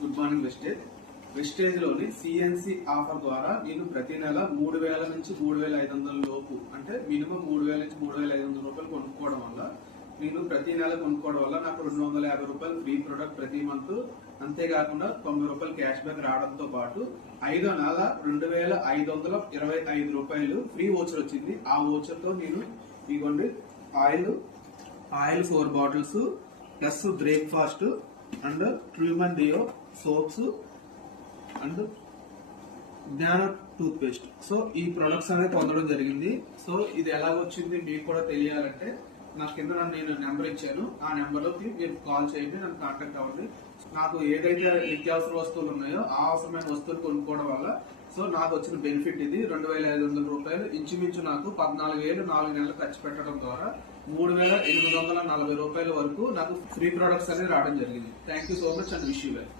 Good morning wastage లోని CNC offer ద్వారా నేను ప్రతి నెల 3000 నుంచి 3500 లోపు అంటే మినిమం 3000 నుంచి 3500 రూపాయలు కొనుక్కోవడం వల్ల నేను ప్రతి నెల కొనుక్కోవడం వల్ల నాకు 250 రూపాయలు ఫ్రీ ప్రొడక్ట్ ప్రతి మంత్, అంతేకాకుండా 90 రూపాయలు క్యాష్ బ్యాక్ రావడంతో పాటు 5వ నెల 2525 రూపాయలు ఫ్రీ ఓచర్ వచ్చింది. ఆ ఓచర్ తో నేను ఇదిగోండి oil 4 bottles plus breakfast and ట్రూమన్ డియో సోప్స్ అండ్ జ్ఞాన టూత్ పేస్ట్. సో ఈ ప్రొడక్ట్స్ అనేది పొందడం జరిగింది. సో ఇది ఎలా వచ్చింది మీకు కూడా తెలియాలంటే నా కింద నేను నెంబర్ ఇచ్చాను, ఆ నెంబర్ లోకి మీరు కాల్ చేయండి, నన్ను కాంటాక్ట్ అవ్వండి. నాకు ఏదైతే నిత్యావసర వస్తువులు ఉన్నాయో ఆ అవసరమైన వస్తువులు కొనుక్కోవడం వల్ల సో నాకు వచ్చిన బెనిఫిట్ ఇది 2500 రూపాయలు. ఇంచుమించు నాకు 14,000 4 నెలలు ఖర్చు పెట్టడం ద్వారా 3,840 రూపాయల వరకు నాకు ఫ్రీ ప్రొడక్ట్స్ అనేది రావడం జరిగింది. Thank you so much and wish you well.